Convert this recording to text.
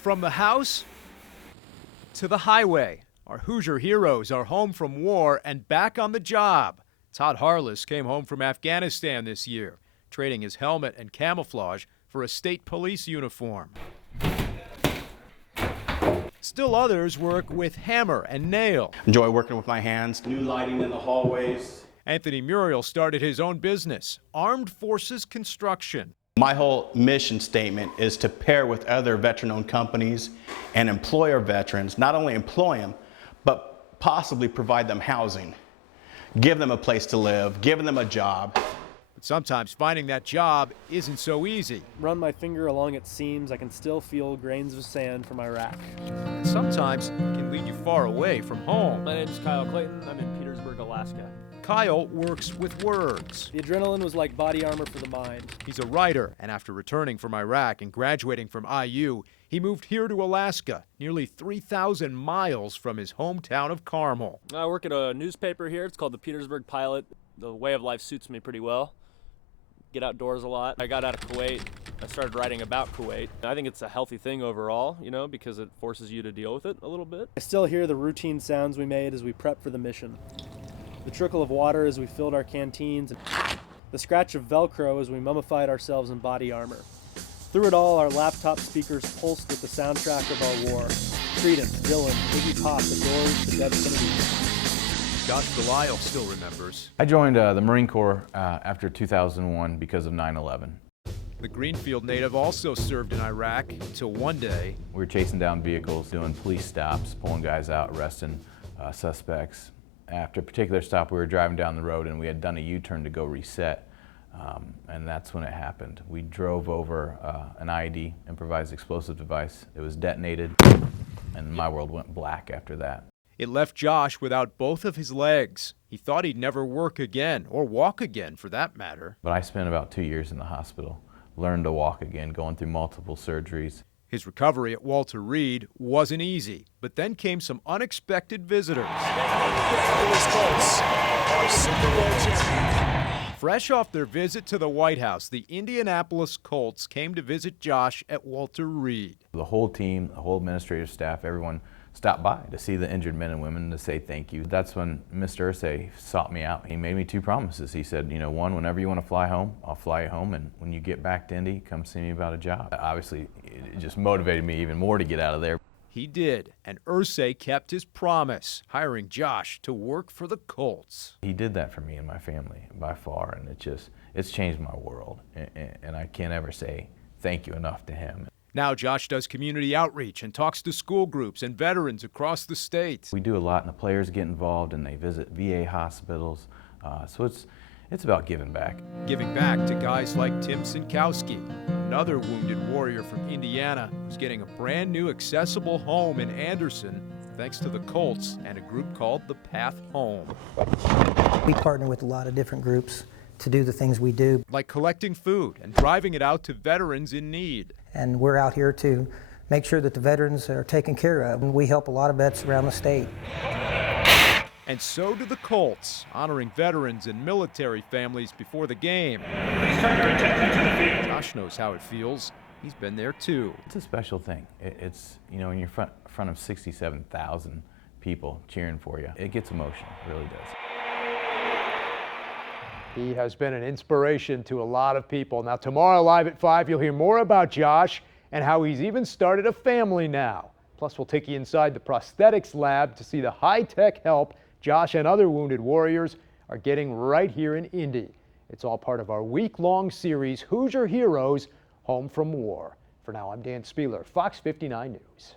From the house to the highway, our Hoosier Heroes are home from war and back on the job. Todd Harless came home from Afghanistan this year, trading his helmet and camouflage for a state police uniform. Still others work with hammer and nail. Enjoy working with my hands. New lighting in the hallways. Anthony Muriel started his own business, Armed Forces Construction. My whole mission statement is to pair with other veteran-owned companies and employ our veterans, not only employ them, but possibly provide them housing, give them a place to live, give them a job. But sometimes finding that job isn't so easy. Run my finger along its seams, I can still feel grains of sand from Iraq. And sometimes it can lead you far away from home. My name is Kyle Clayton. I'm in Petersburg, Alaska. Kyle works with words. The adrenaline was like body armor for the mind. He's a writer, and after returning from Iraq and graduating from IU, he moved here to Alaska, nearly 3,000 miles from his hometown of Carmel. I work at a newspaper here. It's called the Petersburg Pilot. The way of life suits me pretty well. Get outdoors a lot. I got out of Kuwait. I started writing about Kuwait. I think it's a healthy thing overall, because it forces you to deal with it a little bit. I still hear the routine sounds we made as we prepped for the mission. The trickle of water as we filled our canteens, and the scratch of Velcro as we mummified ourselves in body armor. Through it all, our laptop speakers pulsed with the soundtrack of our war. Creedence, Dylan, Iggy Pop, The Doors, The Dead Kennedys. Josh Delisle still remembers. I joined the Marine Corps after 2001 because of 9/11. The Greenfield native also served in Iraq until one day. We were chasing down vehicles, doing police stops, pulling guys out, arresting suspects. After a particular stop, we were driving down the road and we had done a U-turn to go reset, and that's when it happened. We drove over an IED, improvised explosive device. It was detonated, and my world went black after that. It left Josh without both of his legs. He thought he'd never work again, or walk again for that matter. But I spent about 2 years in the hospital, learned to walk again, going through multiple surgeries. His recovery at Walter Reed wasn't easy, but then came some unexpected visitors. Fresh off their visit to the White House, the Indianapolis Colts came to visit Josh at Walter Reed. The whole team, the whole administrative staff, everyone stopped by to see the injured men and women, to say thank you. That's when Mr. Irsay sought me out. He made me 2 promises. He said, one, whenever you want to fly home, I'll fly you home, and when you get back to Indy, come see me about a job. Obviously, it just motivated me even more to get out of there. He did, and Irsay kept his promise, hiring Josh to work for the Colts. He did that for me and my family by far, and it's changed my world, and I can't ever say thank you enough to him. Now Josh does community outreach and talks to school groups and veterans across the state. We do a lot, and the players get involved, and they visit VA hospitals, so it's about giving back. Giving back to guys like Tim Sinkowski, another wounded warrior from Indiana who's getting a brand new accessible home in Anderson thanks to the Colts and a group called The Path Home. We partner with a lot of different groups to do the things we do. Like collecting food and driving it out to veterans in need. And we're out here to make sure that the veterans are taken care of. And we help a lot of vets around the state. And so do the Colts, honoring veterans and military families before the game. Josh knows how it feels. He's been there too. It's a special thing. It's, when you're in front of 67,000 people cheering for you, it gets emotional, it really does. He has been an inspiration to a lot of people. Now tomorrow live at 5, you'll hear more about Josh and how he's even started a family now. Plus we'll take you inside the prosthetics lab to see the high-tech help Josh and other wounded warriors are getting right here in Indy. It's all part of our week-long series, Hoosier Heroes, Home from War. For now, I'm Dan Spehler, Fox 59 News.